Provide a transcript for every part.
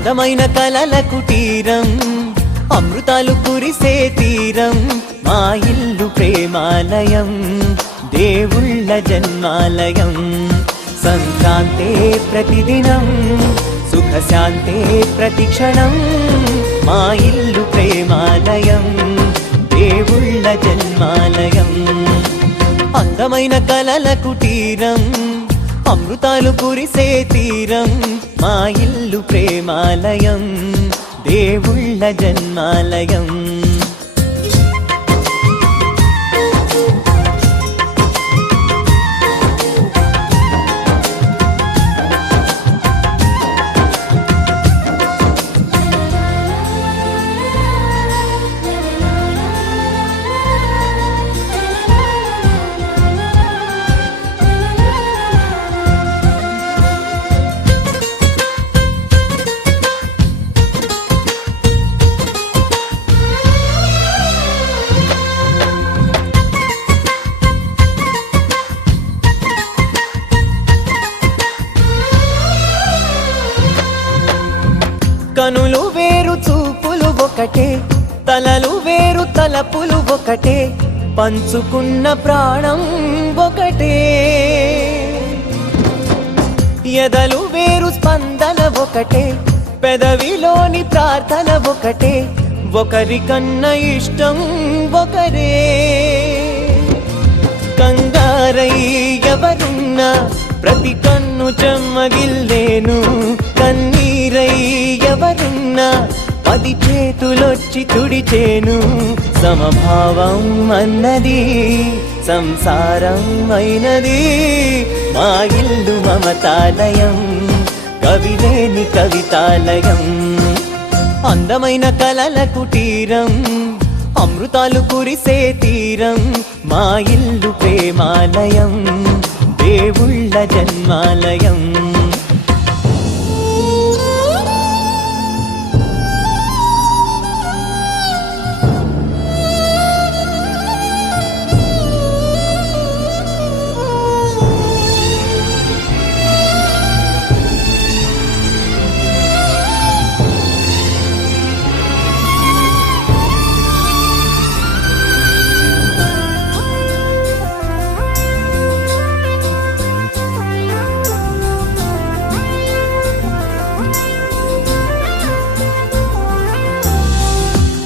అందమైన కలల కుటీరం, అమృతాలు కురిసే తీరం, మా ఇల్లు ప్రేమాలయం, దేవుళ్ళ జన్మాలయం. సంక్రాంతే ప్రతిదినం, సుఖశాంతే ప్రతిక్షణం, మా ఇల్లు ప్రేమాలయం, దేవుళ్ళ జన్మాలయం. అందమైన కలల కుటీరం, అమృతాలు కురిసే తీరం, మా ఇల్లు ప్రేమాలయం, దేవుళ్ళ జన్మాలయం. కనులు వేరు చూపులు ఒకటే, తలలు వేరు తలపులు ఒకటే, పంచుకున్న ప్రాణం ఒకటే. ఎదలు వేరు స్పందన ఒకటే, పెదవిలోని ప్రార్థన ఒకటే, ఒకరికన్నా ఇష్టం ఒకరే. కంగారై ఎవరున్నా ప్రతి కన్ను చెమ్మగిల్లేను, కన్నీరై ఎవరున్నా 10 చేతులొచ్చి తుడిచేను. సమభావం అన్నది సంసారం అయినది, మా ఇల్లు మమతాలయం, కవిలేని కవితాలయం. అందమైన కలల కుటీరం, అమృతాలు కురిసే తీరం, మా ఇల్లు ప్రేమాలయం, దేవుళ్ళ జన్మాలయం.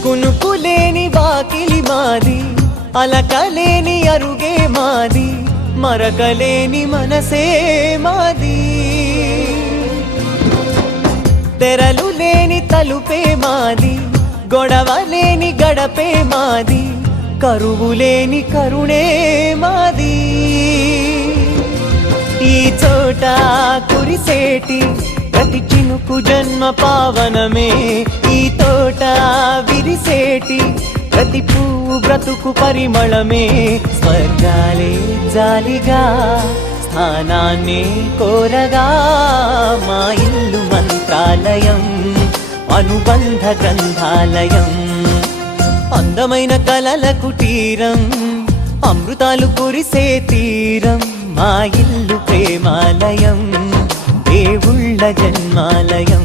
కునుకులేని వాకిలి మాది, అలకలేని అరుగే మాది, మరకలేని మనసే మాది. తెరలు లేని తలుపే మాది, గొడవ లేని గడపే మాది, కరువు లేని కరుణే మాది. ఈ చోట కురిసేటి ప్రతి చినుకు జన్మ పావనమే, ఈ తోట విరిసేటి ప్రతి పువ్వు బ్రతుకు పరిమళమే. స్వర్గాలే జాలిగా స్థానాన్ని కోరగా, మా ఇల్లు మంత్రాలయం, అనుబంధ గ్రంథాలయం. అందమైన కలల కుటీరం, అమృతాలు కురిసే తీరం, మా ఇల్లు ప్రేమాలయం, దేవుళ్ళ జన్మాలయం.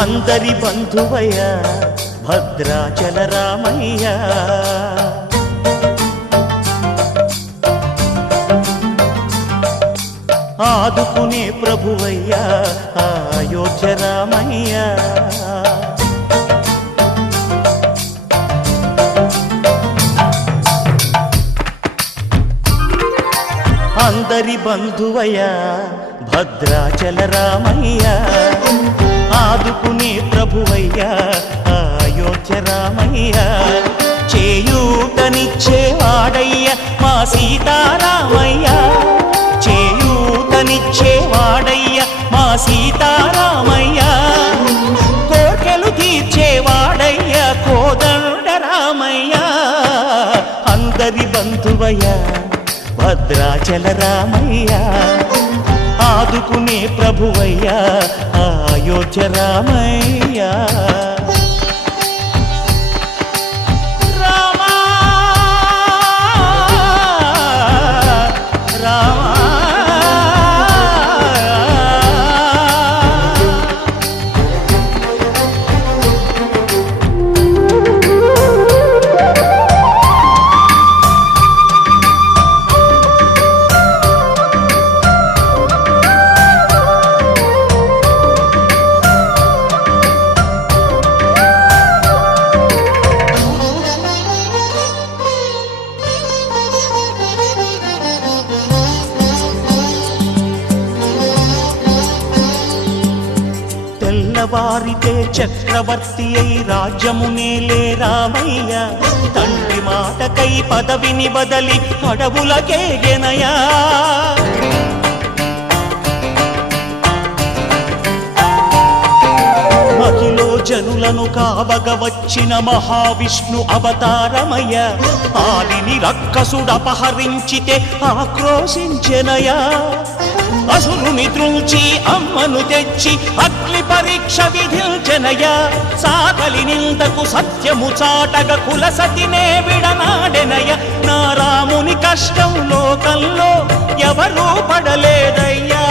అందరి బంధువయ్య భద్రాచల రామయ్య ఆదుకునే ప్రభువయ్య అయోధ్య రామయ్య అందరి బంధువయ్య భద్రాచల రామయ్య ఆదుకునే ప్రభువయ్య అయోధ్య రామయ్య చేయూతనిచ్చేవాడయ్య మా సీతారామయ్య చేయూతనిచ్చేవాడయ్య మా సీతారామయ్య కోర్కెలు తీర్చేవాడయ్య కోదండ రామయ్య అందరి బంధువయ్య భద్రాచల రామయ్య ఆదుకునే ప్రభువయ్య అయోధ్య రామయ్య తెల్లవారితే చక్రవర్తి అయి రాజ్యమునేలే రామయ్య తండ్రి మాటకై పదవిని బదలి అడవులకేగెనయా మహిలో జనులను కావగ వచ్చిన మహావిష్ణు అవతారమయ్య ఆలిని రక్కసుడపహరించితే ఆక్రోశించెనయా అసురుని త్రుంచి అమ్మను తెచ్చి అగ్ని పరీక్ష విధించెనయ సాకలి నిందకు సత్యము చాటగ కులసతినే విడనాడెనయ నా రాముని కష్టం లోకంలో ఎవరూ పడలేదయ్యా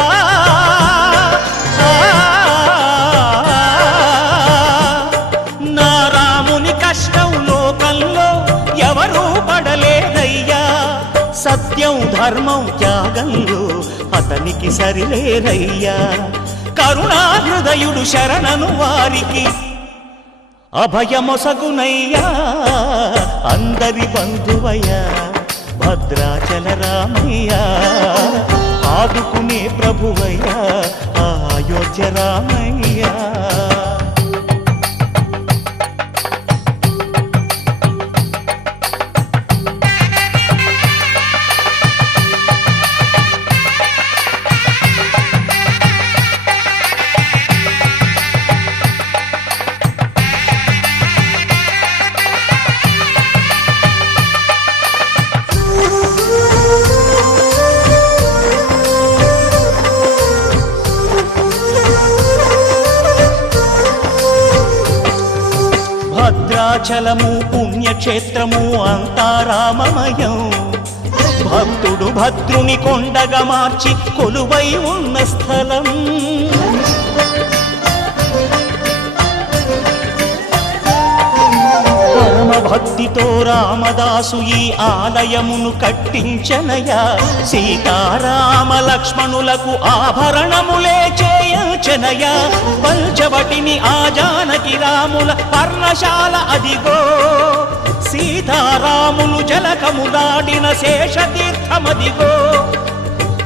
నా రాముని కష్టం లోకంలో ఎవరూ పడలేదయ్యా సత్యం ధర్మం త్యాగంలో అతనికి సరిలేరయ్యా కరుణాహృదయుడు శరణను వారికి అభయమొసగునయ్యా అందరి బంధువయ్య భద్రాచల రామయ్య ఆదుకునే ప్రభువయ్య అయోధ్య రామయ్య భద్రాచలము పుణ్యక్షేత్రము అంతా రామమయం భక్తుడు భద్రుని కొండగా మార్చి కొలువై ఉన్న స్థలం పరమ భక్తితో రామదాసు ఈ ఆలయమును కట్టించనయా సీతారామ లక్ష్మణులకు ఆభరణములే చేయించనయా పంచవటిని ఆ జానకి రాముల పర్ణశాల అదిగో సీతారాములు జలకములాడిన శేషతీర్థమదిగో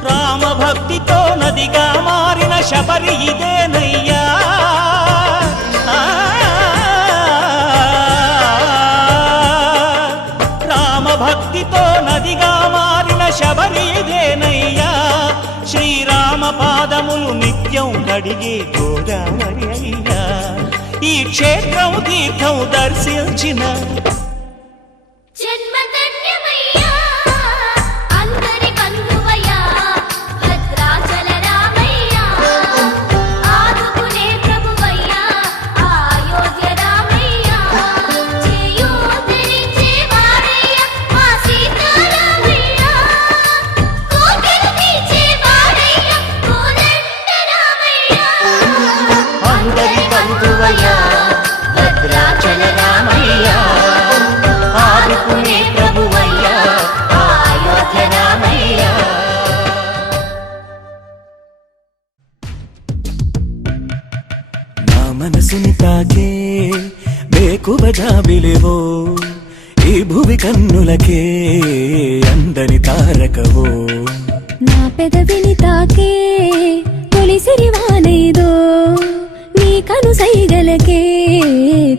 రామభక్తితో నదిగా మారిన శబరి ఇదేనయ్యా రామభక్తితో నదిగా మారిన శబరి ఇదేనయ్యా శ్రీరామ పాదములు నిత్యం కడిగే గోదావరి అయ్యా ఈ క్షేత్రం తీర్థం దర్శించిన అందరి ప్రభువయ్యా భద్రాచల రామయ్య ఆదుకునే ప్రభువయ్యా అయోధ్య రామయ్య. నా మనసుని తాకే బేకువ జాబిలివో ఈ భువి కన్నులకే అందని తారకవో నా పెదవిని తాకే తొలిసిరివానేదో నీ కను సైగలకే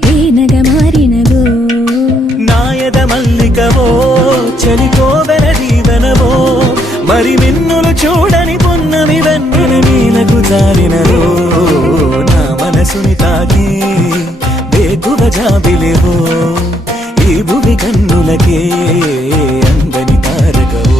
తేనగ మారినదో నాయద మల్లికవో చలికోవెన దీవెనవో మరి మిన్నులు చూడని పున్నమి వెన్నెల నీలకు జారినదో నా మనసుని తాకే బేగువ జాబిలివో ఈ భువి కన్నులకే అందని తారకవో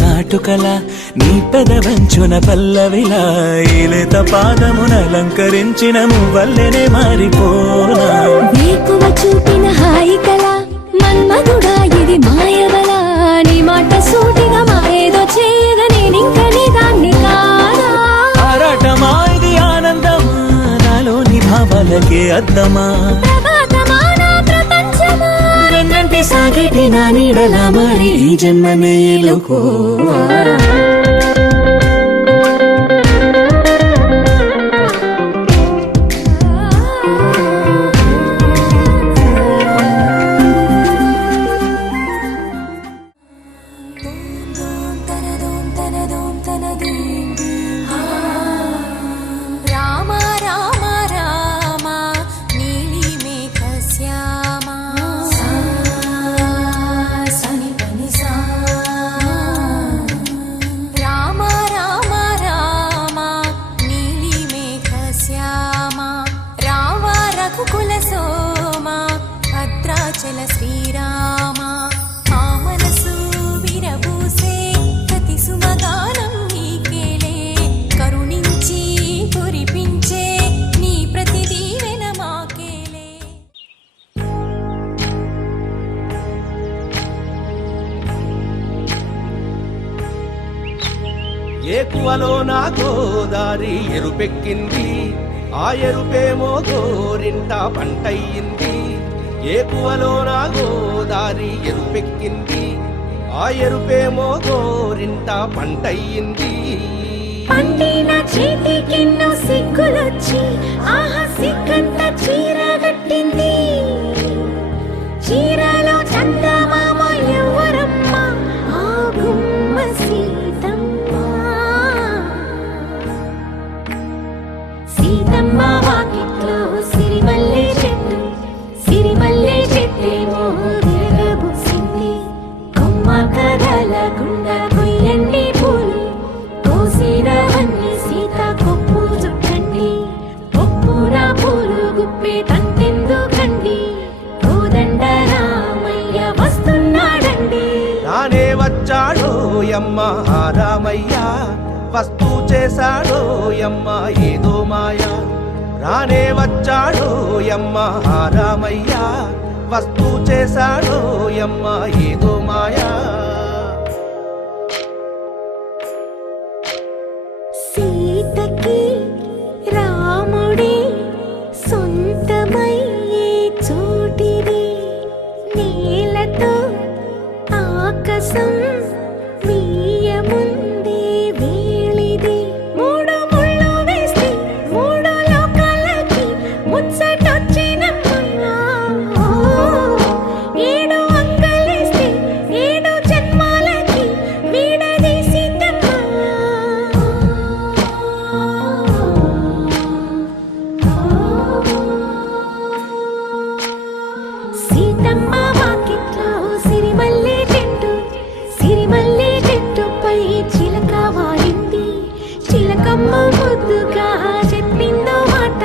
కాటుకల నీ పెదవంచున పల్లవిలా ఈలేత పాదమునలంకరించిన మువ్వల్లెనే మారిపోనా వేకువ చూపిన హాయికల మన్మధుడా ఇది మాయవల నీ మాట సూటిగా మాయేదో చేయగా నేనింక నీ దాన్ని కాదా ఆరాటమా ఇది ఆనందమా నాలోని భావాలకే అద్దమా వెన్నంటి సాగటి నా నీడలా మరి ఈ జన్మనే ఎలుకోవా భద్రాచల శ్రీరామ ఆ మనసు విరబూసే ప్రతి సుమగానం నీకేలే కరుణించి కురిపించే నీ ప్రతి దీవెన మాకేలే. ఏకువలో నా గోదారి ఎరుపెక్కింది ఆ ఎరుపేమో గోరింట పంటయ్యింది ఏకువలో నా గోదారి ఎరుపెక్కింది ఆ ఎరుపేమో గోరింట పంటయ్యింది పండిన చేతికెన్నో సిగ్గులొచ్చి ఆహా సిగ్గంత చీర కట్టింది చీరలో చందమామ ఎవరమ్మ ఆ గుమ్మ సీతమ్మ సీతమ్మ వాకిట్లో సిరిమల్లె చెట్టు సిరిమల్లె చెట్టేమో విరగబూసింది కొమ్మ కదలకుండా కొయ్యండి పూలు కోసిరవన్నీ సీత కొప్పు చుట్టండి కొప్పున పూలు గుప్పే తంతెందుకండి కోదండ రామయ్య వస్తున్నాడండి రానే వచ్చాడో యమ్మ ఆ రామయ్య వస్తూ చేశాడో యమ్మ ఏదో మాయా రానే వచ్చాడో యమ్మ ఆ రామయ్య వస్తూ చేశాడో యమ్మ ఏదో మాయా సీతకి రాముడే సొంతమయ్యే చోటిది నేలతో ఆకాశం వీయముందే వేళిది మూడు ముళ్ళు వేస్తే మూడు లోకాలకి ముచ్చటొచ్చినమ్మా ఏడు అంగలేస్తే ఏడు జన్మాలకి వీడదీసిందమ్మా సీతమ్మ వాకిట్లో సిరిమల్లె చెట్టు సిరిమల్లె చెట్టుపై చిలక వాలింది చిలకమ్మ ముద్దుగా చెప్పిందో మాట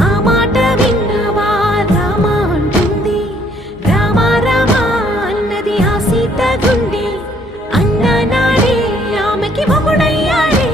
ఆ మాట విన్నవా రామ అంటుంది రామ రామ అన్నది ఆ సీత గుండె అన్న నాడే ఆమెకి మొగుడయ్యాడే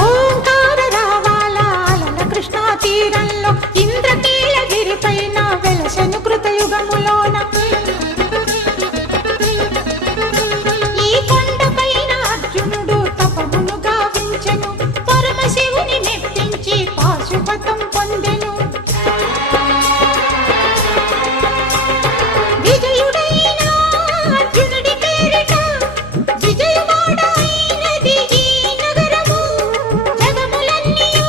ఓంకార రావాల కృష్ణా తీరంలో ఇంద్రకీలగిరి పైన వెలసెను కృతయుగములోన ఈ కొండపైన అర్జునుడు తపమును గావించెను పరమశివుని మెప్పించి పాశుపతం పొందెను విజయుడైన అర్జునుడి పేరిట విజయవాడ అయినది ఈ నగరము జగములన్నీయు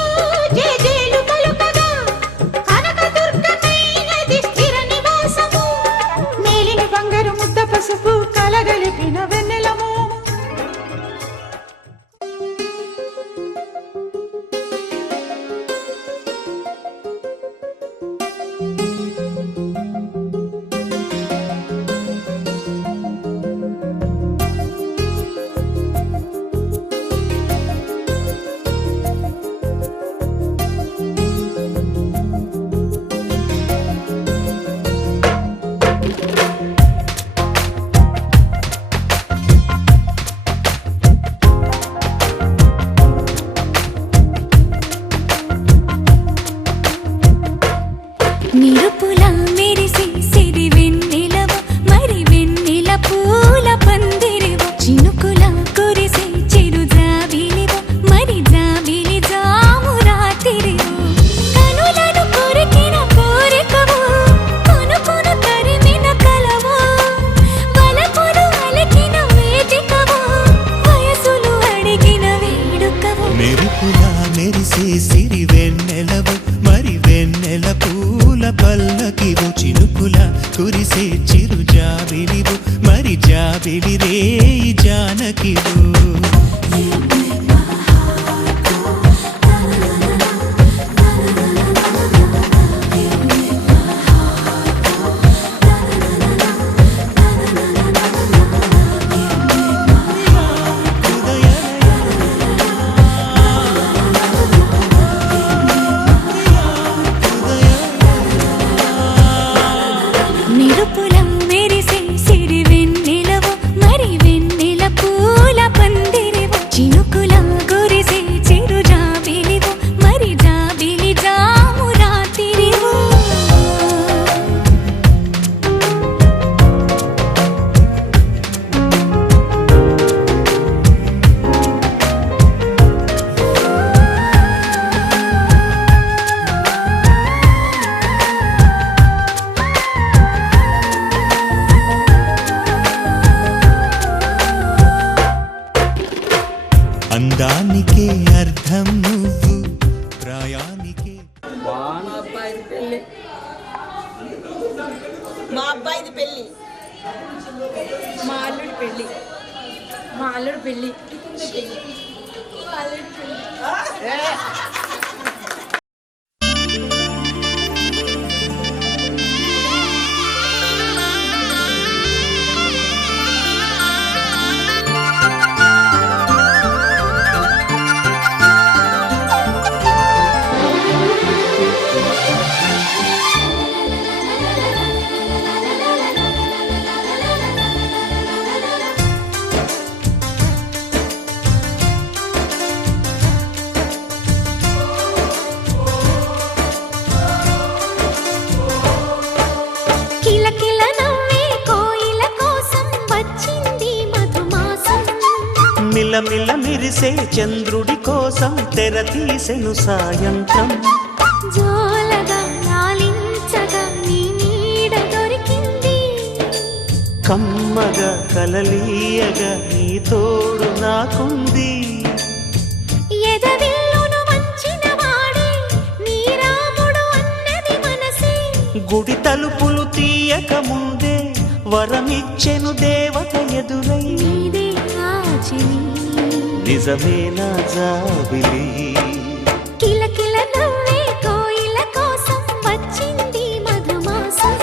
జేజేలు పలుకగా కనకదుర్గమైనది స్థిర నివాసము మేలిని బంగారు ముద్ద పసుపు కలగలిపిన వెన్నెలము నిరుపుల మెరిసి సిరి వెన్నెలవు మరి వెన్నెల పూల పందిరివు చినుకుల కురిసి చిరు జాబిలివు మరి జాబిలి జాము రాత్రివు కనులను కొరికిన కోరికవు కొనుకొను తరిమిన కలవు వలపులు అలికిన వేదికవు వయసులు అడిగిన వేడుకవు మెరుపులా మెరిసే సిరి వెన్నెలవు మరి వెన్నెల పూల పల్లకివు చినుకుల కురిసే చిరు జాబిలివు మరి జాబిలి రే జానకివు నిరుపుల మెరిసే సిరి వెన్నెలవు మరి వెన్నెల పూల పందిరివు చినుకుల గురిసే చిరు జాబిలివు మరి జాబిలి జాము రాత్రివు అందానికే అర్థం నువ్వు ప్రాయానికే మా అబ్బాయిది పెళ్ళి మా అల్లుడి పెళ్ళి మా అల్లుడి పెళ్ళి మిలమిల మిరిసే చంద్రుడి కోసం తెర తీసెను సాయంత్రం జోలగా లాలించగా నీ నీడ దొరికింది కమ్మగా కలలీయగా నీ తోడు నాకుంది ఎదవిల్లును వంచిన వాడే నీ రాముడు అన్నది మనసే గుడి తలుపులు తీయక ముందే వరమిచ్చెను దేవత ఎదురై నీదే ఆచని నిజమేనా జాబిలి కిలకిల నవ్వే కోయిల కోసం వచ్చింది మధుమాసం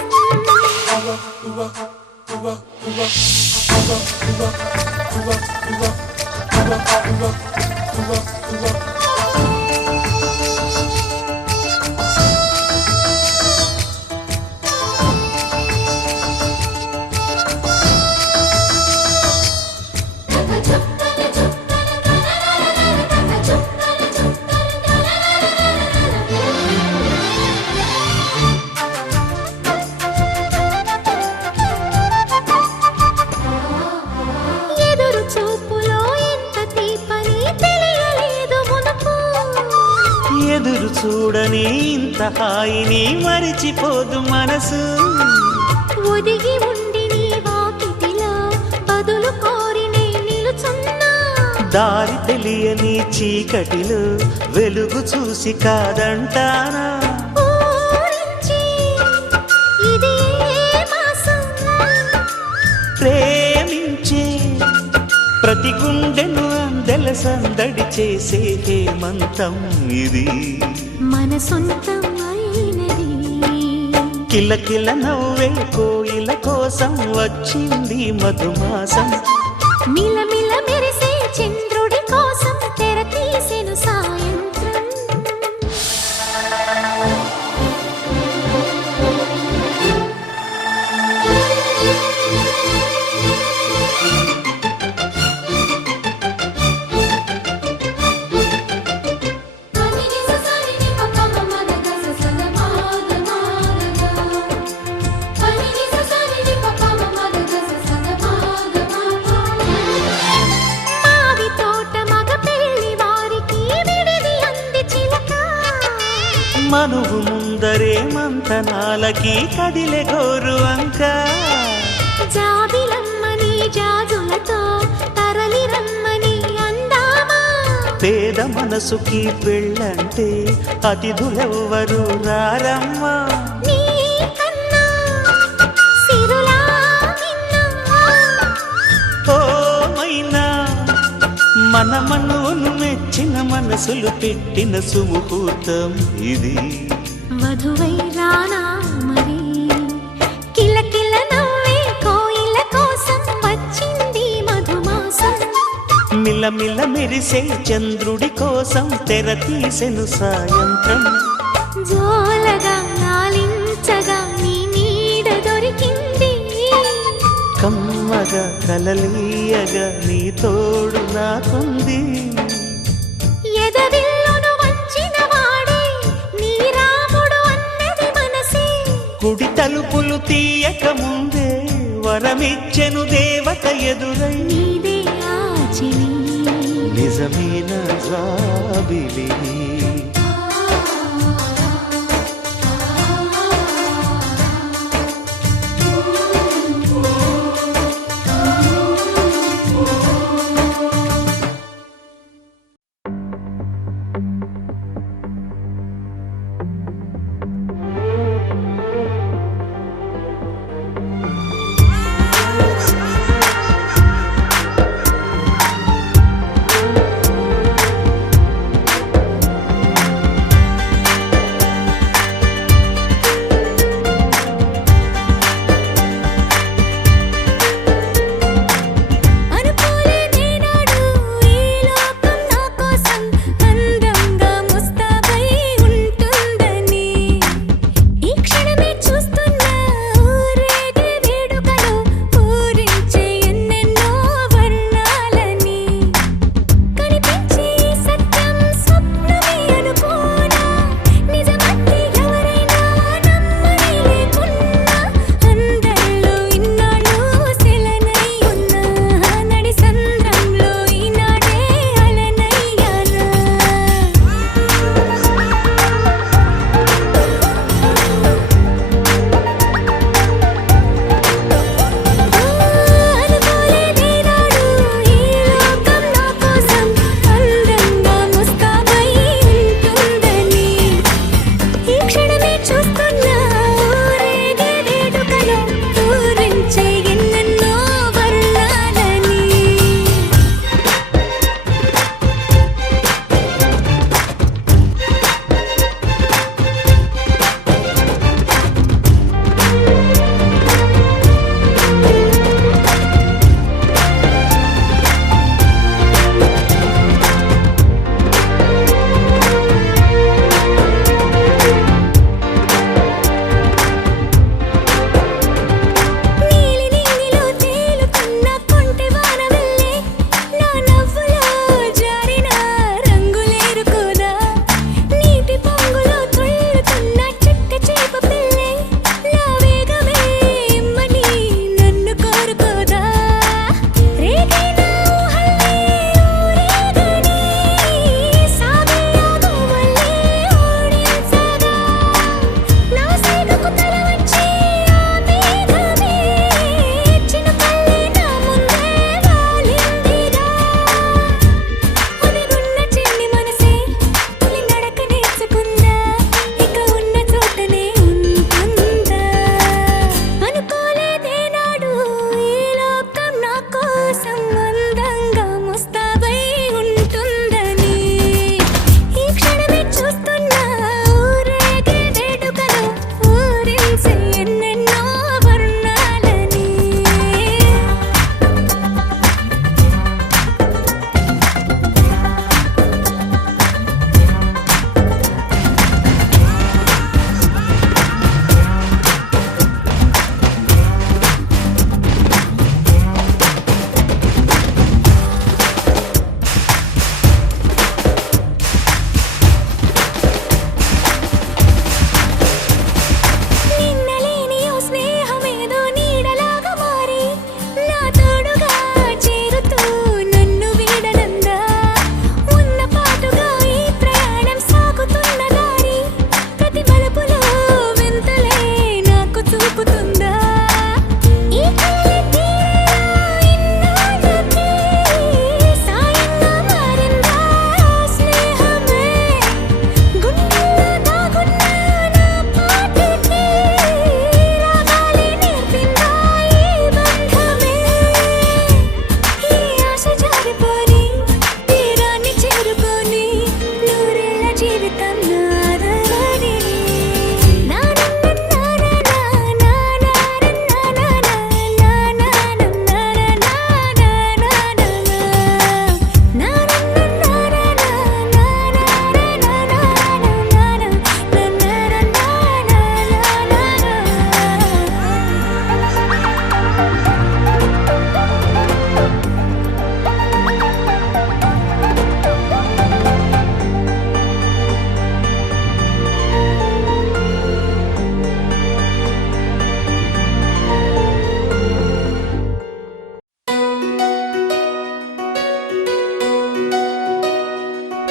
ఎదురు చూపులో ఎంత తీపని తెలియలేదు మునుపు ఎదురు చూడని ఇంత హాయిని మరిచిపోదు మనసు ఒదిగి ఉండి నీ వాకిటిలో బదులు కోరి నే నిలుచున్నా దారి తెలియని చీకటిలో వెలుగు చూసి కాదంటానా ఊరించి ఇది ఏ మాసం ప్రేమించే ప్రతి గుండెను అందెల సందడి చేసే హేమంతం ఇది మన సొంతం అయినది కిలకిల నవ్వే కోయిల కోసం వచ్చింది మధుమాసం మిలమిల మెరిసే చంద్రుడి కోసం తెర తీసెను సాయంత్రం మావి తోట మగ పెళ్లి వారికి విడిది అంది చిలక మనువు ముందరే మంతనాలకి కదిలే గోరు అంక జాబిలమ్మని జాజులతో తరలి రమ్మని అందామా పేద మనసుకి పెళ్ళంటే అతిథులెవ్వరు రారమ్మా నీ కన్నా సిరులా నిన్నా ఓ మైనా మన మనువును మెచ్చిన మనసులు పెట్టిన సుముహూర్తం ఇది వధువై రానా మరి కిలకిల నవ్వే కోయిల కోసం వచ్చింది మధుమాసం మిలమిల మెరిసే చంద్రుడి కోసం తెర తీసెను సాయంత్రం జోలగా నాలించగా నీ నీడ దొరికింది కమ్మగా కలలీయగా నీ తోడు నాకుంది ఎదవిల్లును వంచిన వాడే నీ రాముడు అన్నది మనసే గుడి తలుపులు తీయక ముందే వరమిచ్చెను దేవత ఎదురై నీదే ఆచిని నిజమైన జాబిలి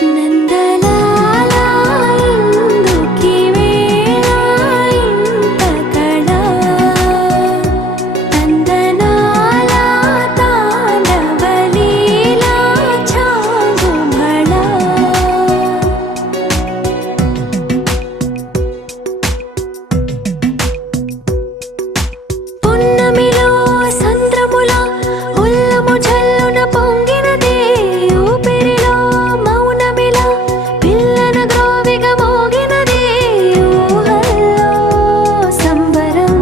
నందలాల ఇందుకి వేళ ఇంత కళ నందనాల తాండవలీలా చాంగుమళ పున్నమిలో సంద్రముల ఉల్లము జల్లున పొంగినదే ఊపిరిలో మౌనమిలా పిల్లన గ్రోవిగ మోగినదే ఊహల్లో సంబరం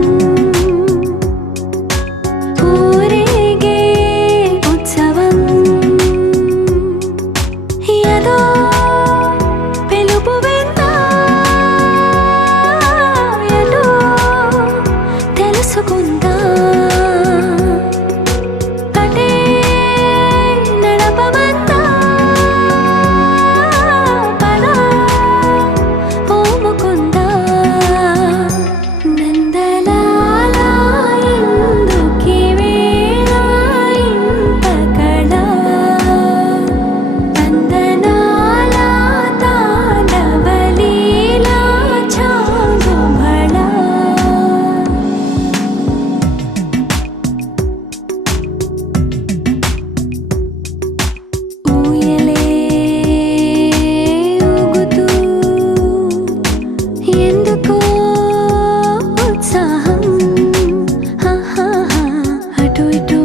ఊరేగే ఉత్సవం యదో పిలుపు విందా ఎటో తెలుసుకుందా అటే నడపమందా పద ఓ ముకుందా నందలాల ఇందుకి వేళ ఇంత కళ నందనాల తాండవలీలా చాంగుమళ ఊయలే ఊగుతూ ఎందుకో ఉత్సాహం అటు ఇటు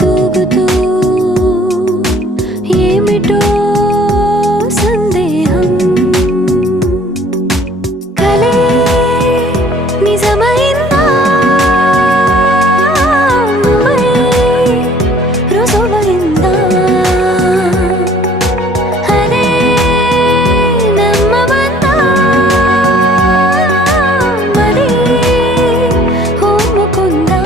తూగుతూ ఏమిటో సందేహం కలే నిజమైందా మై రుజువైందా అదే నమ్మమందా మరి ఓ ముకుందా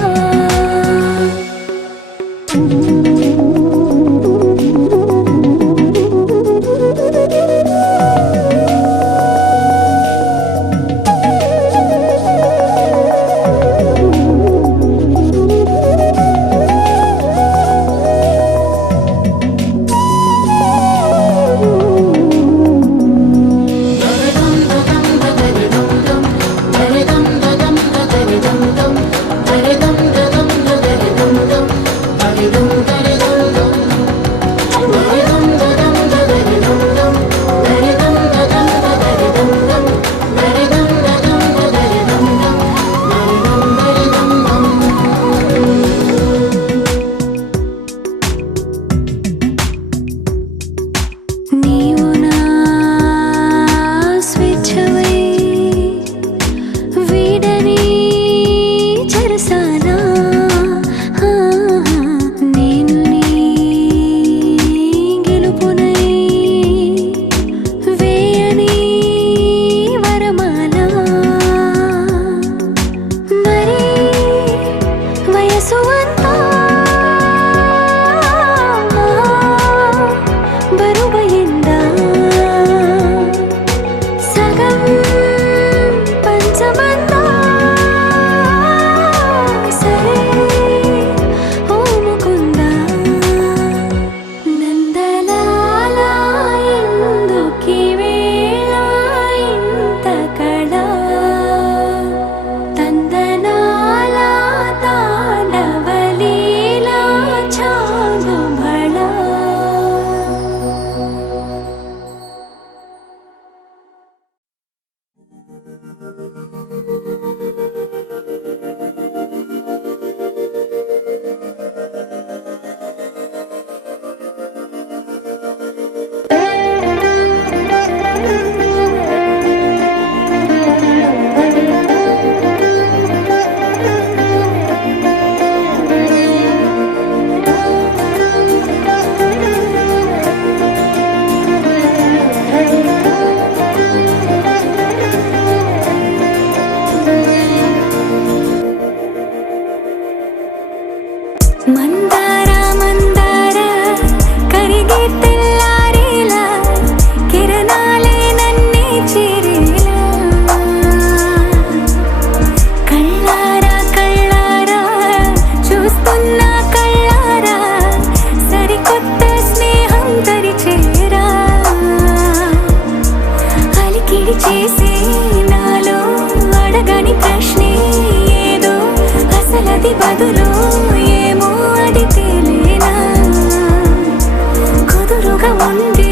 ఉందే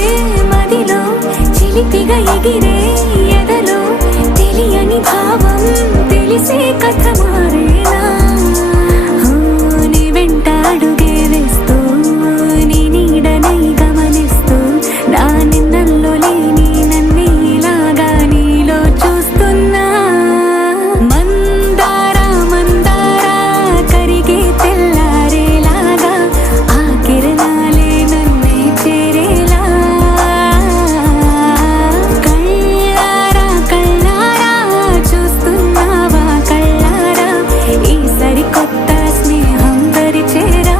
మదిలో చిలిపిగా ఎగిరే ఎదలో తెలియని భావం తెలిసే కథ మారేలా నీ వెంట అడుగే వేస్తూ నీ నీడనై గమనిస్తూ నా నిన్నల్లో లేని నన్నే ఇలాగా నీలో చూస్తున్నా మందార మందార కరిగే తెల్లారేలాగా ఆ కిరణాలే నన్నే చేరేలా కళ్ళారా కళ్ళారా చూస్తున్నావా కళ్ళారా ఈ సరికొత్త స్నేహం పరిచేరా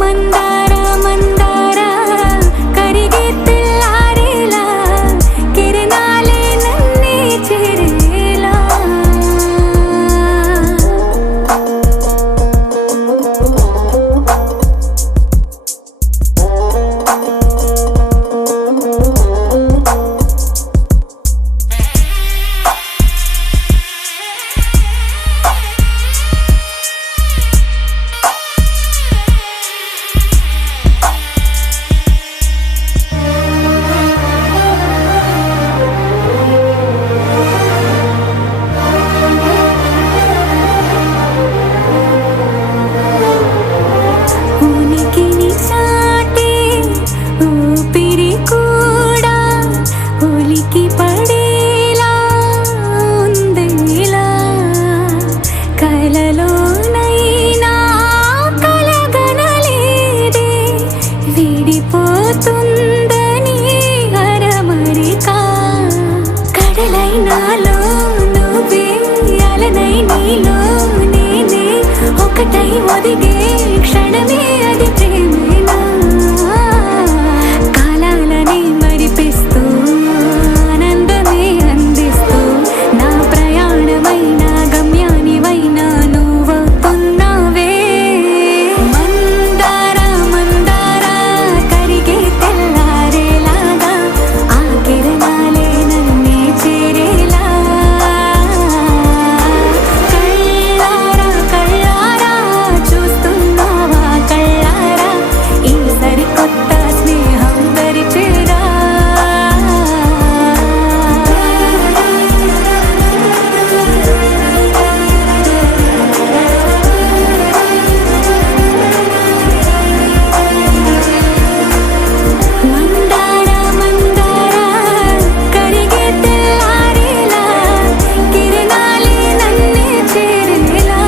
మందార మందార కరిగే తెల్లారేలా కిరణాలే నన్నే చేరేలా ఉనికిని చాటే ఊపిరి కూడా ఉలికి పడేలా ఉందేలా కలలోనైనా కలగనలేదే విడిపోతుందని అరమరికా కడలైనాలో నువ్వే అలనై నీలో నేనే ఒకటై ఒదిగే క్షణమే అది ప్రేమేనా కాలాలని మరిపిస్తూ ఆనందమే అందిస్తూ నా ప్రయాణమైన గమ్యానివైనా నువ్వవుతున్నావే మందార మందార కరిగే తెల్లారేలాగా ఆ కిరణాలే నన్నే చేరేలా కళ్ళారా కళ్ళారా చూస్తున్నావా కళ్ళారా ఈ సరికొత్త స్నేహం పరిచేరా మందార మందార కరిగే తెల్లారేలా కిరణాలే నన్నే చేరేలా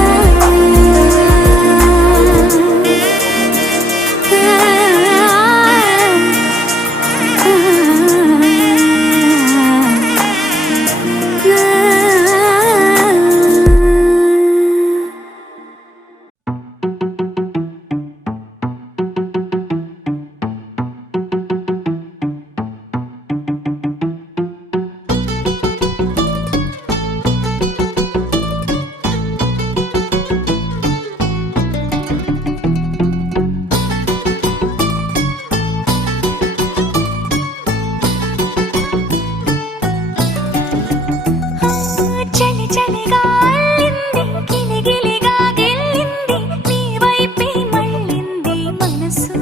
చలి చలిగా అల్లింది గిలిగిలిగా గెల్లింది నీ వైపే మళ్ళింది మనసు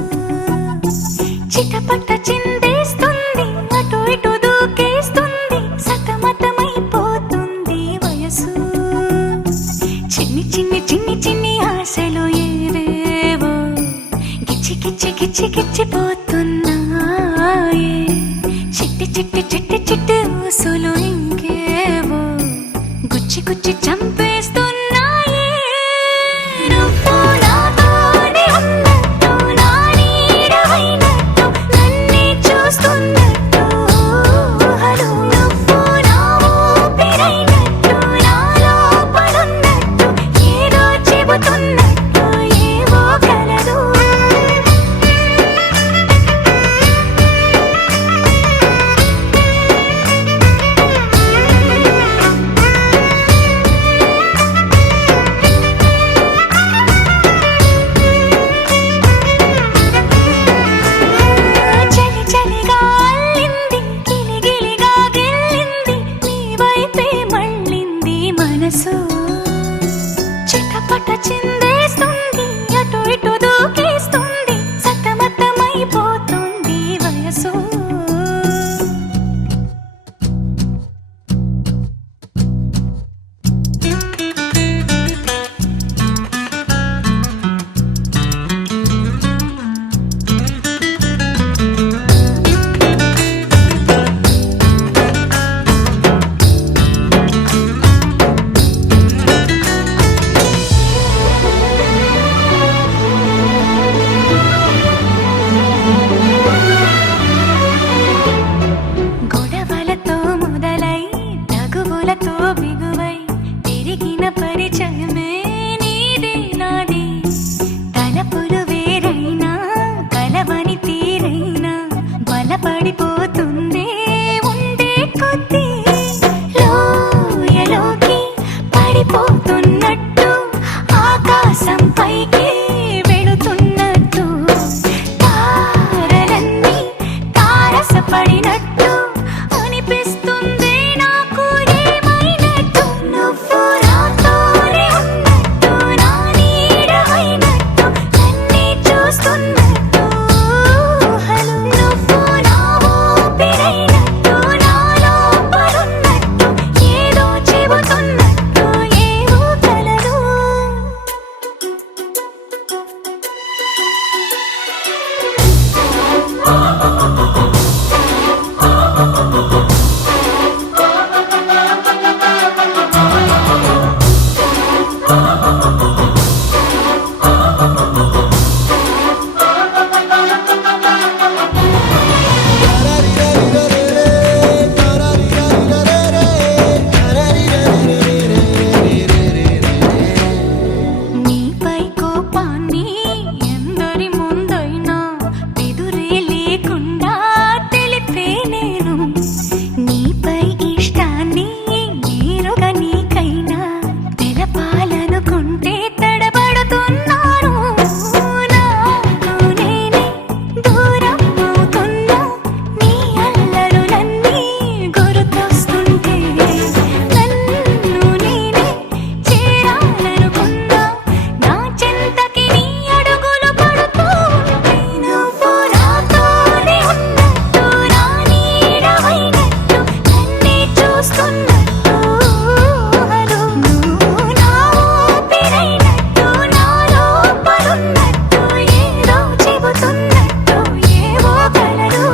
చిటపట చిందేస్తుంది అటు ఇటు దూకేస్తుంది సతమతమైపోతుంది వయసు చిన్ని చిన్ని చిన్ని చిన్ని ఆశలు ఏవేవో గిచ్చి గిచ్చి గిచ్చి గిచ్చిపోతున్నాయే చిట్టి చిట్టి చిట్టి చిట్టి ఊసులు ఇంకేవో గుచ్చి గుచ్చి చంపేస్తున్నాయే నువ్వు నాతోనే ఉన్నట్టు నా నీడవైనట్టు నన్నే చూస్తున్నట్టు ఊహలు నువ్వు నా ఊపిరైనట్టు నా లోపలున్నట్టు ఏదో చెబుతున్నట్టు ఏవో కలదు కొద్దీ లోయలోకి పడిపోతున్నట్టు ఆకాశం పైకి వెళుతున్నట్టు తారలన్నీ తారసపడినట్టు అనిపిస్తుంది నాకు ఏమైనట్టు నువ్వు నాతోనే ఉన్నట్టు నా నీడ అయినట్టు నన్నే చూస్తున్నట్టు హలో నువ్వు నా ఊపిరైనట్టు నా లోపలున్నట్టు ఏదో చెబుతున్నట్టు ఏవో కలలు నీపై కోపాన్ని ఎందరి ముందైనా ఎదురే లేకుండా తెలిపే నేను నీపై ఇష్టాన్ని నేరుగా నీకైనా తెలపాలనుకుంటే తడబడుతున్నాను నాకు నేనే దూరం అవుతున్నా నీ అల్లరులన్నీ గుర్తొస్తుంటే నన్ను నేనే చేరాలనుకున్నా నా చెంతకి నీ అడుగులు పడుతూ ఉంటే నువ్వు నాతోనే ఉన్నట్టు నా నీడవైనట్టు నన్నే చూస్తున్నట్టు హలో నువ్వు నా ఊపిరైనట్టు నా లోపలున్నట్టు ఏదో చెబుతున్నట్టు ఏవో కలలు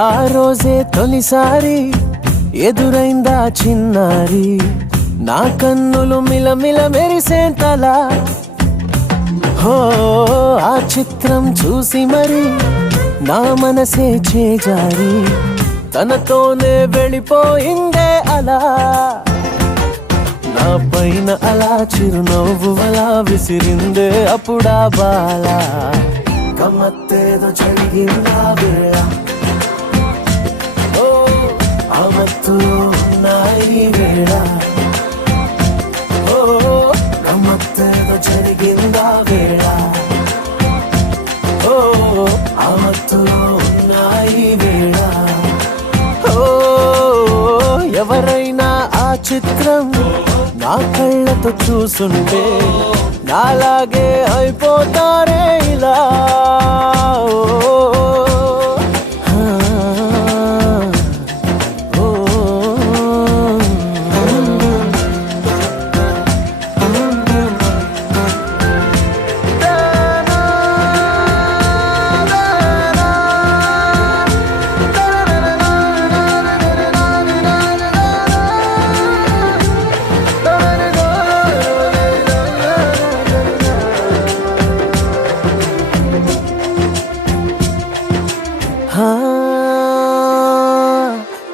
ఆ రోజే తొలిసారి ఎదురైందా చిన్నారి నా కన్నులు మిలమిల మెరిసేంతలా హో ఆ చిత్రం చూసి మరి నా మనసే చేజారి తనతోనే వెళ్ళిపోయిందే అలా నా పైన అలా చిరునవ్వు అలా విసిరిందే అప్పుడా బాలా గమ్మత్తేదో జరిగిందా వేళ ఓ ఆ మత్తులో ఉన్నాయి వేళ ఓ గమ్మత్తేదో జరిగిందా వేళ ఓ ఆ మత్తులో ఉన్నాయి వేళ ఓ ఎవరైనా ఆ చిత్రం నా కళ్ళతో చూసుంటే నాలాగే అయిపోతారే ఇలా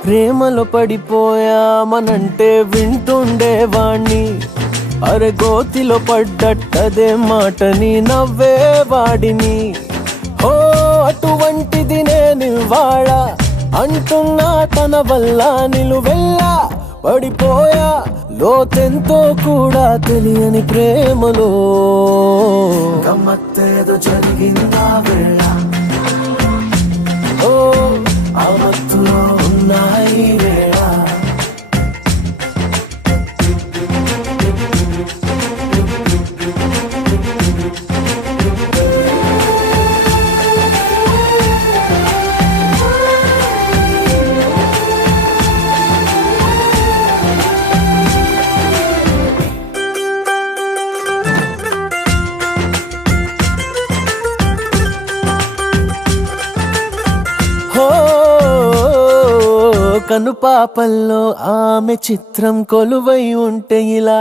ప్రేమలో పడిపోయామనంటే వింటుండేవాణ్ణి అరే గోతిలో పడ్డట్టదే మాటని నవ్వేవాడిని ఓ అటువంటిది నేను ఇవాళ అంటున్నా తన వల్ల నిలువెల్లా పడిపోయా లోతెంతో కూడా తెలియని ప్రేమలో గమ్మత్తేదో జరిగిందా వేళ ఓ ఆ మత్తులో ఉన్నాయి వేళ కను పాపల్లో ఆమె చిత్రం కొలువై ఉంటే ఇలా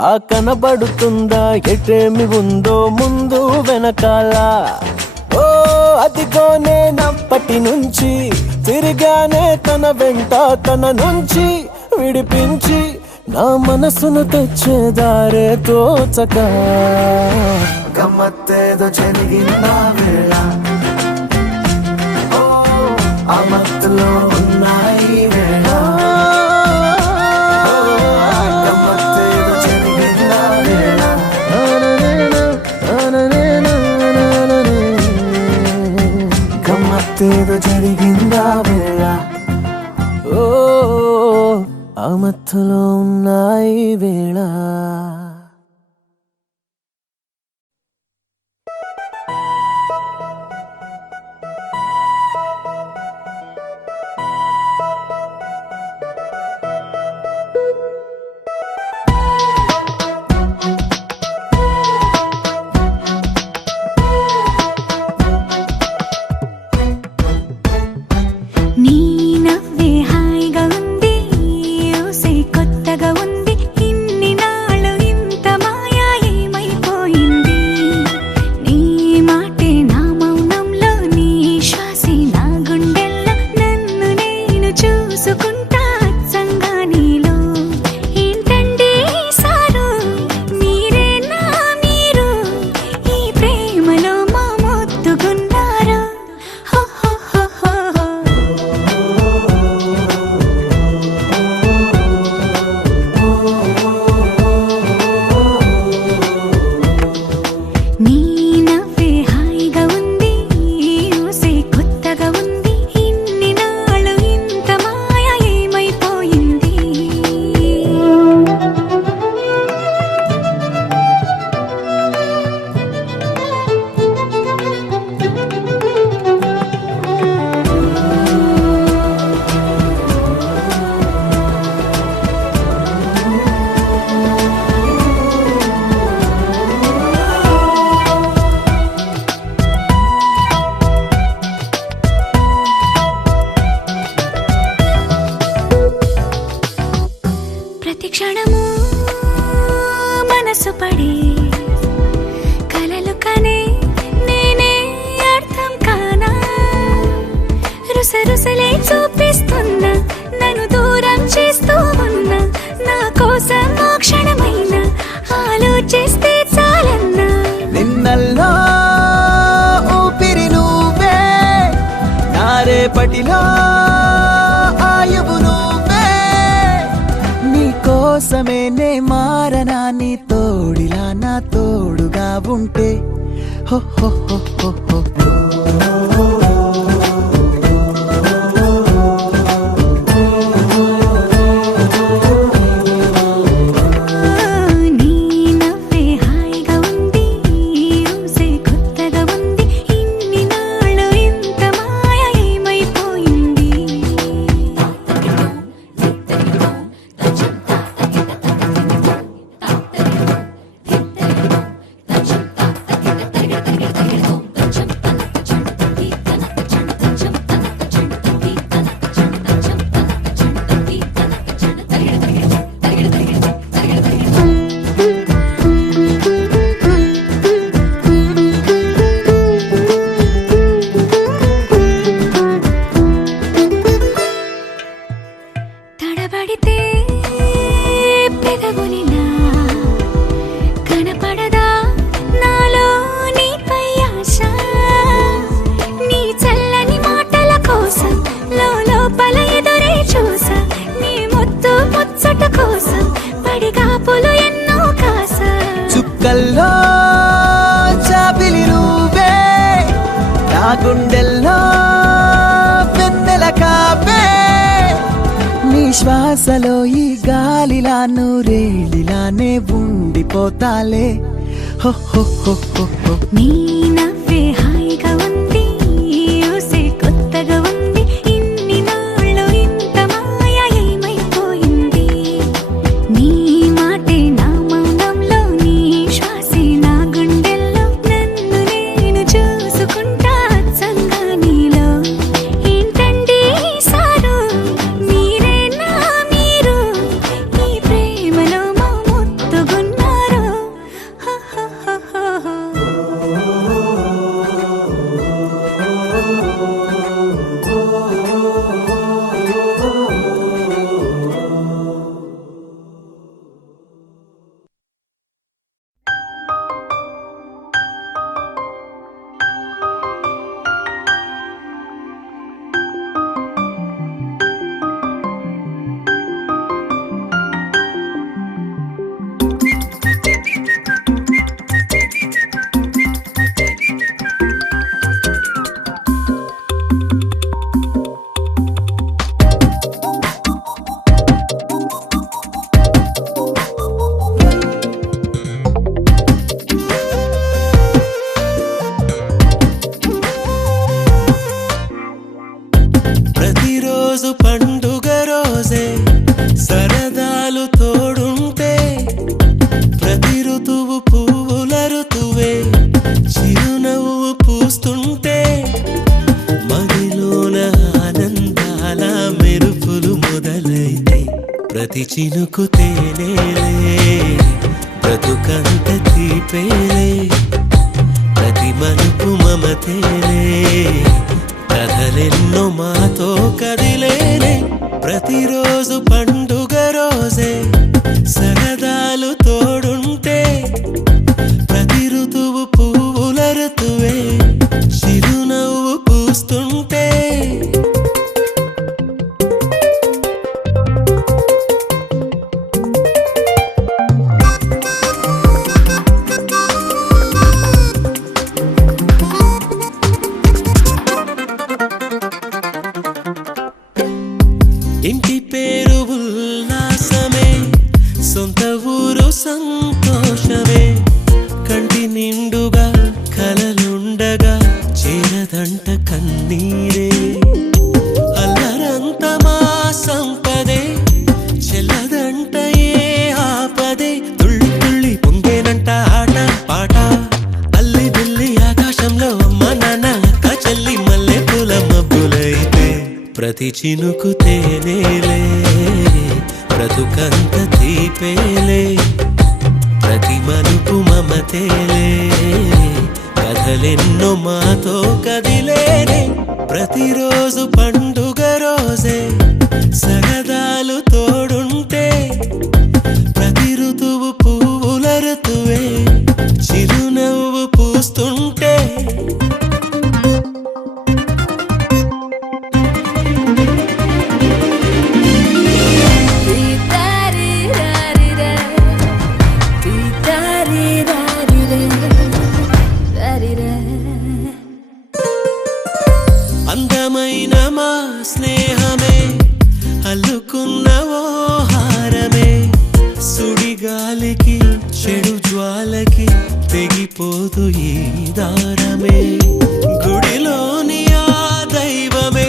ఆ కనబడుతుందా ఎటేమి ఉందో ముందు వెనకాల ఓ అదిగో నేనప్పటి నుంచి తిరిగానే తన వెంట తన నుంచి విడిపించి నా మనసును తెచ్చేదారే తోచక గమ్మత్తేదో జరిగిన వేళ ఓ ఆ మత్తులో ఉన్నాయి వేళ గమ్మత్తేదో జరిగిన వేళ గమ్మత్తేదో జరిగిందా వేళ ఓ ఆ మత్తులో ఉన్నాయి వేళ నీ నవ్వే హాయిగా ఉంది ఊసే కొత్తగా ఉంది ఇన్ని నాళ్ళు ఇంత మాయా ఏమైపోయింది నీ మాటే నా మౌనంలో నీ శ్వాసే నా గుండెల్లో నన్ను నేను చూసుకుంటా అచ్చంగా నీలో ఏంటండి సారు మీరే నా మీరు ఈ ప్రేమలో మా మొత్తుకున్నారు హో హో హో హో హో. నీ నవ్వే హాయిగా ఉంది ఊసే కొత్తగా ఉంది ఇన్ని నాళ్ళు ఇంత మాయ ఏమైపోయింది ప్రతి క్షణము మనసు పడి కలలు కనే నేనే అర్థం కానా రుసరుసలే చూపిస్తున్నా నన్ను దూరం చేస్తూ ఉన్నా నా కోసం ఆ క్షణమైన ఆలోచిస్తే చాలన్నా నిన్నల్లో ఊపిరి నువ్వే నా రేపటిలో ఆయువు నువ్వే నీ కోసమే నే మారనా నీ తోడిలా నా తోడుగా ఉంటే హో హో హో హో హో నీ నవ్వే హాయిగా ఉంది ఊసే కొత్తగా ఉంది ఇన్ని నాళ్ళు ఇంత మాయ ఏమైపోయింది తడబడితే పెదవులిలా కనపడదా నాలో నీపై ఆశ నీ చల్లని మాటల కోసం లోపల ఎదురే చూసా నీ ముద్దు ముచ్చట కోసం పడిగాపులు ఎన్నో కాసా చుక్కల్లో చాపిలి నువ్వే నా గుండెల్లో వెన్నెల కాపే నీ శ్వాసలో ఈ గాలిలా నూరేలిలానే ఉండిపోతాలే హో హో హో హో హో నీ నవ్వే హాయిగా ఉంది ఊసే కొత్తగా ఉంది ఇన్ని నాళ్ళు ఇంత మాయ ఏమైపోయింది నీ మాటే నా మౌనంలో నీ శ్వాసే నా గుండెల్లో నన్ను నేను చూసుకుంటా అచ్చంగా నీలో ఏంటండి సారు చినుకు తేనేలే బ్రతుకంత తీపేలే ప్రతి మలుపు మమతేలే కథలెన్నో మాతో కదిలేలే ప్రతిరోజు పండుగ రోజే సరదాలు తోడుంటే ప్రతి ఋతువు పువ్వుల ఋతువే చిరునవ్వు పూస్తుంటే ఇంటి పేరు ఉల్లాసమే సొంత ఊరు సంతోషమే కంటి నిండుగా కలలుండగా చేరదంట కన్నీరే అల్లరంత మా సంపదే చెల్లదంట ఏ ఆపదే తుళ్ళి తుళ్ళి పొంగేనంట ఆట పాట అల్లి బిల్లి ఆకాశంలో అమ్మ నాన్న అక్క చెల్లి మల్లె పూల మబ్బులైతే ప్రతి చినుకు తేనేలే బ్రతుకంత తీపేలే ప్రతి మలుపు మమతేలే కథలెన్నో మాతో కదిలేనే ప్రతిరోజు పండుగ రోజే సరదాలు తోడుంటే ప్రతి ఋతువు పువ్వుల ఋతువే చిరునవ్వు పూస్తుంటే అందమైన మా స్నేహమే అల్లుకున్న ఓ హారమే సుడిగాలికి చెడు జ్వాలకి తెగిపోదు ఈ దారమే గుడిలోని ఆ దైవమే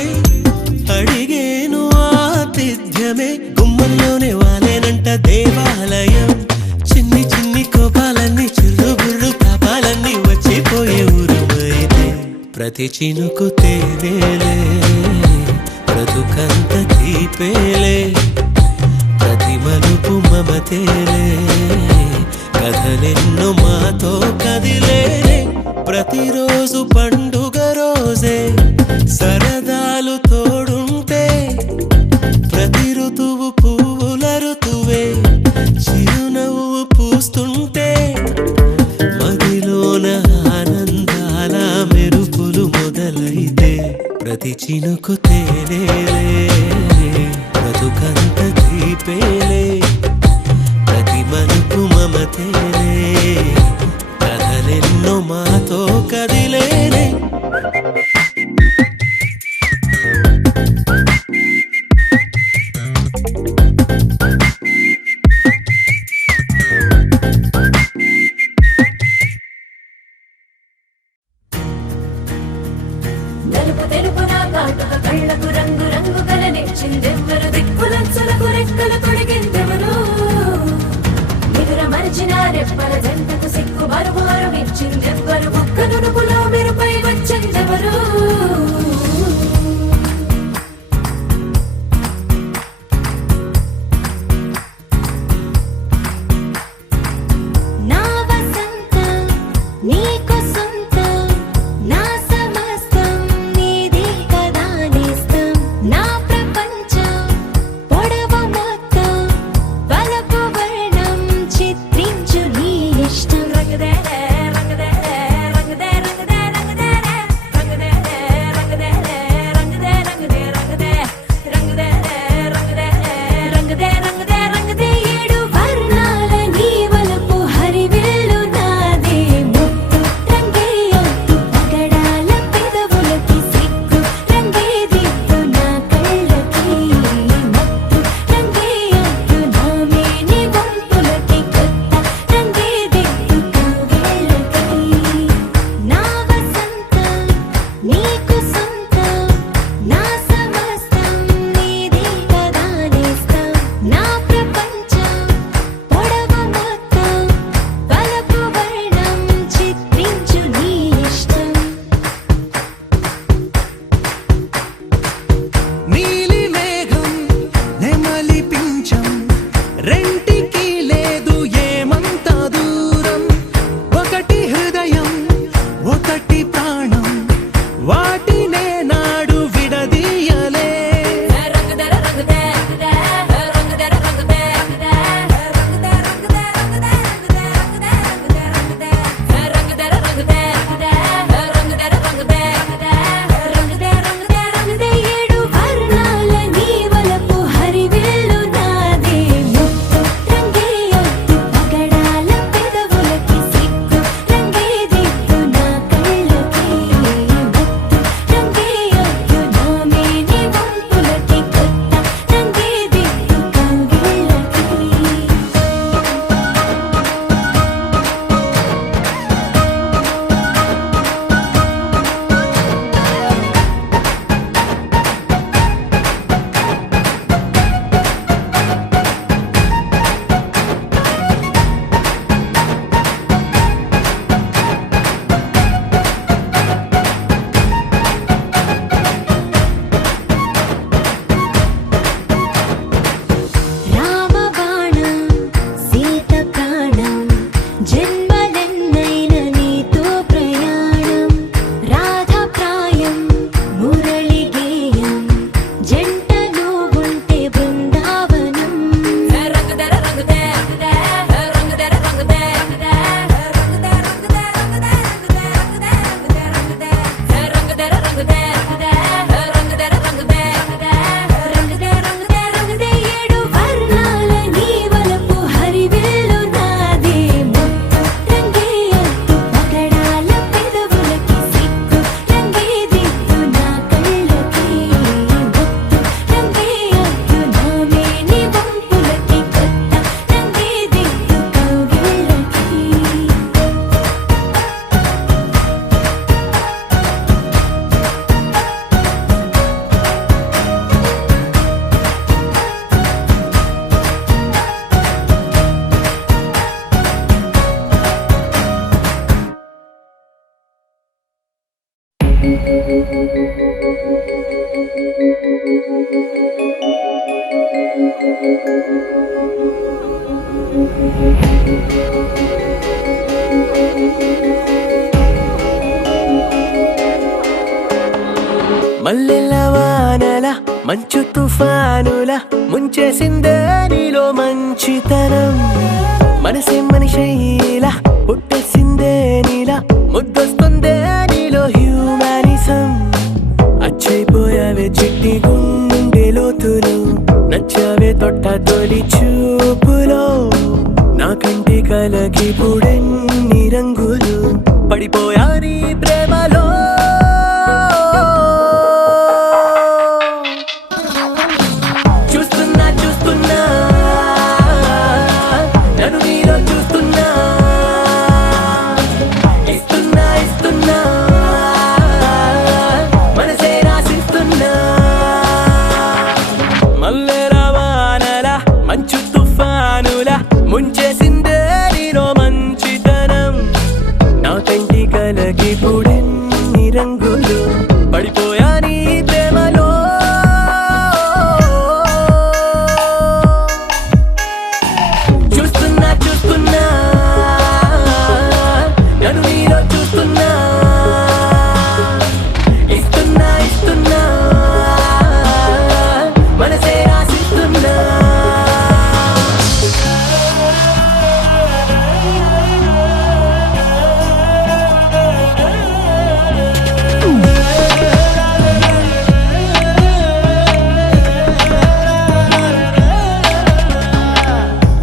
అడిగేను ఆతిథ్యమే గుమ్మంలోనే వాలేనంట దేవాలయం చిన్ని చిన్ని కోపాలన్నీ చిరుబుర్రు పాపాలన్నీ వచ్చిపోయే ఊరుమైతే ప్రతి చినుకు తేనేలే బ్రతుకంత తీపేలే ప్రతి మలుపు మమతేలే కథలెన్నో మాతో కదిలేనే ప్రతిరోజు పండుగ రోజే సరదాలు తోడుంటే ప్రతి ఋతువు పువ్వుల ఋతువే చిరునవ్వు పూస్తుంటే మదిలోన ఆనందాల మెరుపులు మొదలైతే ప్రతి చినుకు తేనేలే బ్రతుకంత తీపేలే ప్రతి మలుపు మమతేలే కథలెన్నో మాతో కదిలేనే నలుపు తెలుపున కాటుక కళ్ళకు రంగు రంగు కలనిచ్చిందెవ్వరు దిక్కులచ్చులకు రెక్కలు తొడిగిందెవరు నిదుర మరిచిన రెప్పల జంటకు సిక్కు మరుమారు ఇచ్చిందెవ్వరు ఒక్క నునుపులో మెరుపై వచ్చిందెవరు నా వసంతం నీకు సొంతం నా సమస్తం నీది కదా నేస్తం నా ప్రపంచం పొడవు మొత్తం వలపు వర్ణం చిత్రించు నీ ఇష్టం రంగదే రంగదే మల్లెల వానల మంచు తుఫానుల ముంచేసిందే నీలో మంచితనం మనసే మనిషైలా పుట్టేసిందే నీలా ముద్దొస్తుందే నీలో హ్యూమానిజం అచ్చైపోయావే చిట్టి గుండె లోతులు నచ్చావే తొట్ట తొలి చూపులో నా కంటి కలకి పుడెన్ని రంగులు పడిపోయా నీ ప్రేమలో ముంచేసిందే నీలో మంచితనం నా కంటి కలకి పుడెన్ని రంగులు పడిపోయా నీ ప్రేమలో చూస్తున్నా చూస్తున్నా నన్ను నీలో చూస్తున్నా ఇస్తున్నా ఇస్తున్నా మనసే రాసిస్తున్నా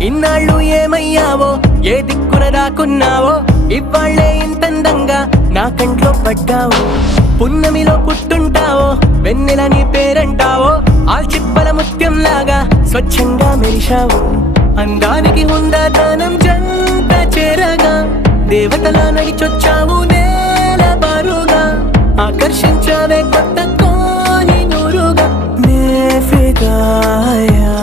ఇన్నాళ్ళు ఏమయ్యావో ఏ దిక్కున దాక్కున్నావో ఇవాళ్లే ఇంతందంగా నా కంట్లో పడ్డావో పున్నమిలో పుట్టుంటావో వెన్నెల నీ పేరంటావో ఆల్చిప్పల ముత్యం లాగా స్వచ్ఛంగా మెరిశావు అందానికి హుందాతనం జంట చేరగా దేవతలా నడిచొచ్చావు నేల బారుగా ఆకర్షించావే కొత్త కోని నూరుగా నే ఫిదాయా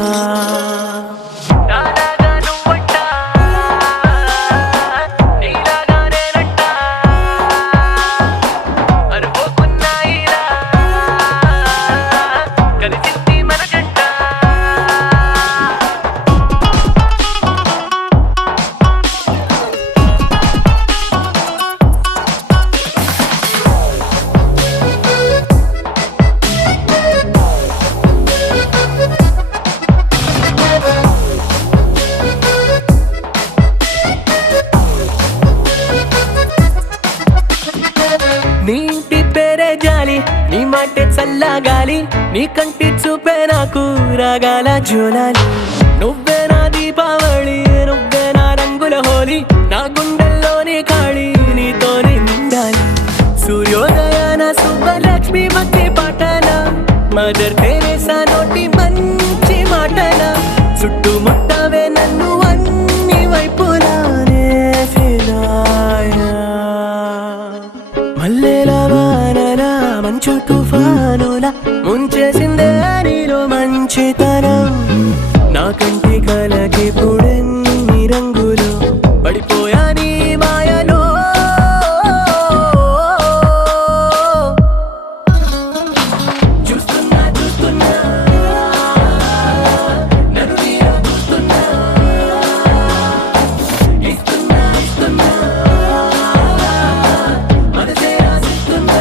నీ ఇంటి పేరే జాలి నీ మాటే చల్లగాలి నీ కంటి చూపే నాకు రాగాల జోలాలి నువ్వే నా దీపావళి నువ్వే నా రంగుల హోలీ నా గుండెల్లోని ఖాళీ నీతోనే నిండాలి సూర్యోదయాన సుబ్బలక్ష్మి మధ్య పాటల మదర్ తెరేసా నోటి మంచి మాటల చుట్టుముట్టవే నన్ను అన్ని వైపులానే ఫిదాయా మల్లెల వానల మంచు తుఫానుల ముంచేసిందే నీలో మంచితనం నా కంటి కలకి పుడెన్ని రంగులు పడిపోయా నీ మాయలో చూస్తున్నా చూస్తున్నా నన్ను నీలో చూస్తున్నా ఇస్తున్నా ఇస్తున్నా మనసే రాసిస్తున్నా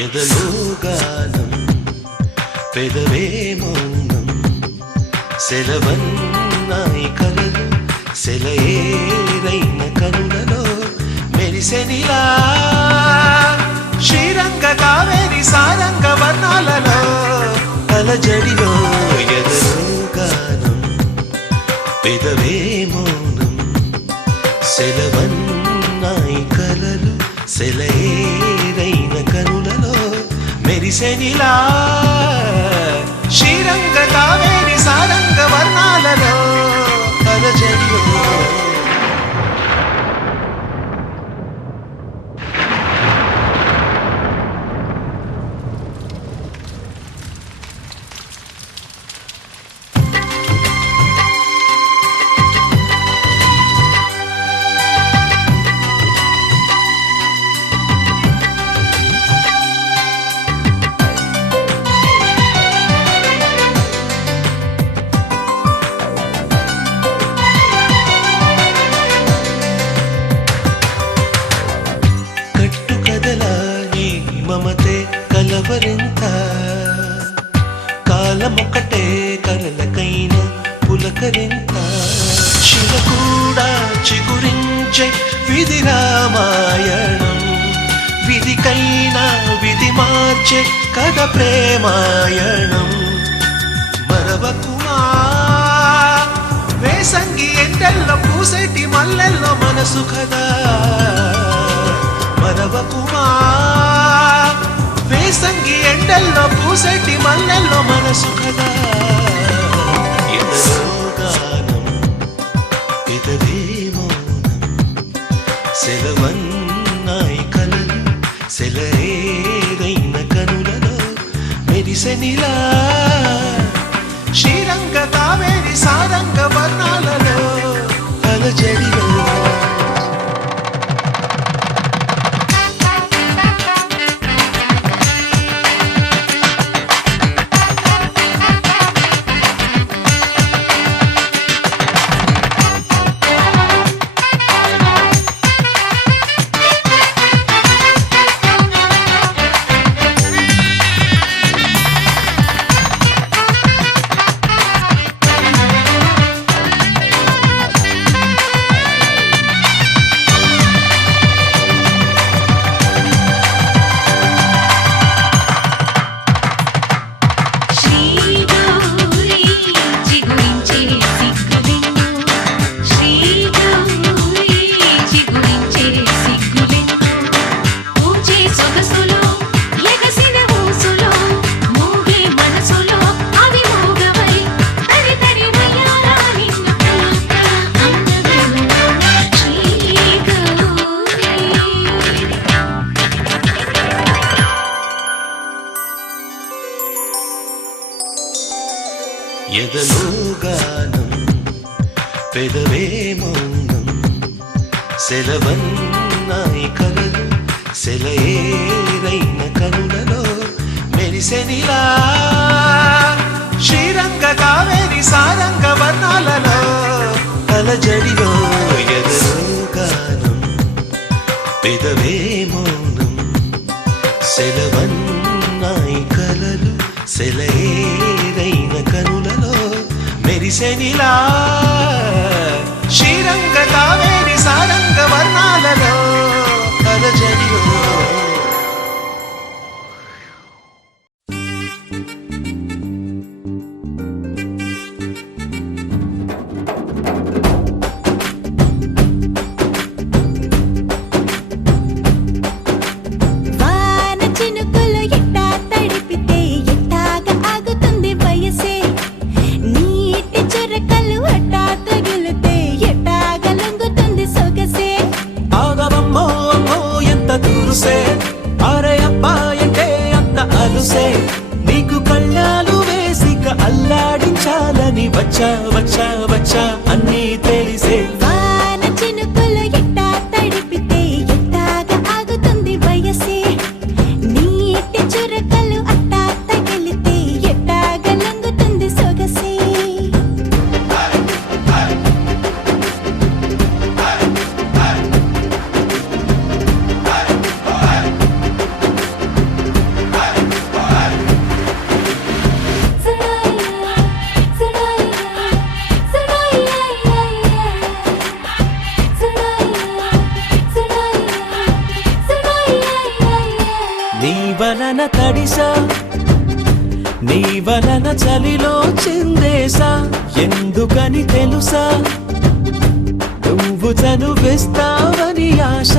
ఎదలో గాలం పెదవే మౌనం సెలవన్నాయి కలలు సెలయేరైన కనులలో మెరిసెనిలా శ్రీరంగ కావేరి సారంగ వర్ణాలలో అలజడిలో ఎదలో గానం పెదవే మౌనం సెలవన్నాయి కలలు సెలయేరైన కనులలో మెరిసెనిలా శ్రీరంగ కావేరి సారంగ వర్ణాలలో అలజడిలో మమతే కలవరింత కాలమొకటే కలలకైన పులకరింత శిల కూడా చిగురించే విధి రామాయణం విధికైనా విధి మార్చే కథ ప్రేమాయణం మరవకుమా వేసంగి ఎండల్లో పూసేటి మల్లెల్లో మనసు కదా మరవకుమా వేసంగి ఎండల్లో పూసేటి మల్లెల్లో మనసు కదా ఎదలో గానం పెదవే మౌనం సెలవన్నాయి కలలు సెలయేరైన కనులలో మెరిసెనిలా శ్రీరంగ కావేరి సారంగ వర్ణాలలో అలజడిలో ఎదలో గానం పెదవే మౌనం సెలవన్నాయి కలలు సెలయేరైన కనులలో మెరిసెనిలా శ్రీరంగ కావేరి సారంగ వర్ణాలలో అలజడిలో ఎదలో గానం పెదవే మౌనం సెలవన్నాయి కలలు సెలయేరైన కనులలో మెరిసెనిలా శ్రీరంగ కావేరి సారంగ వర్ణాలలో అలజడిలో నీకు కళ్ళాలు వేసిక అల్లాడించాలని వచ్చా వచ్చా వచ్చా అన్నీ తెలిసే వాన చినుకులు ఎట్టా తడిపితే ఎట్టాగా ఆగుతుంది వయసే నీటి చురకలు అట్టా తగిలితే ఎట్టాగా లొంగుతుంది సొగసే వలన తడిసా నీ వలన చలిలో చిందేసా ఎందుకని తెలుసా నువ్వు చనువిస్తావని ఆశ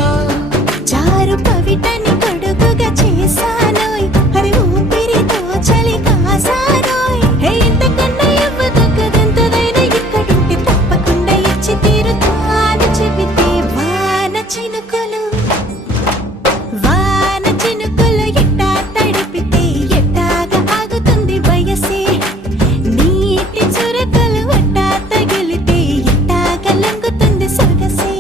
చారు పవిటని కొడుకుగా చేశానోయ్ హరి ఊపిరితో చలి కాసానోయ్ హే ఇంతకన్నా ఇవ్వదగ్గదెంతదైనా ఇక్కడుంటే తప్పకుండా ఇచ్చి తీరుతాను చెబితే వాన చినుకులు ఎట్టా తడిపితే ఎట్టాగా ఆగుతుంది వయసే నీటి చురకలు అట్టా తగిలితే ఎట్టాగా లొంగుతుంది సొగసే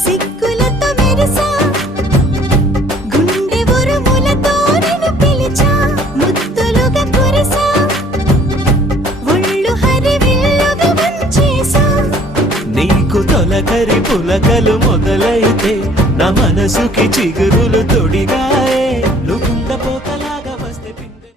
సిగ్గులతో మెరిసా గుండె ఉరుములతో నిన్ను పిలిచా ముద్దులుగా కురిసా ఒళ్ళు హరివిల్లుగా వంచేసా నీకు తొలకరి పులకలు మొదలైతే నా మనసుకి చిగురులు తొడిగాయే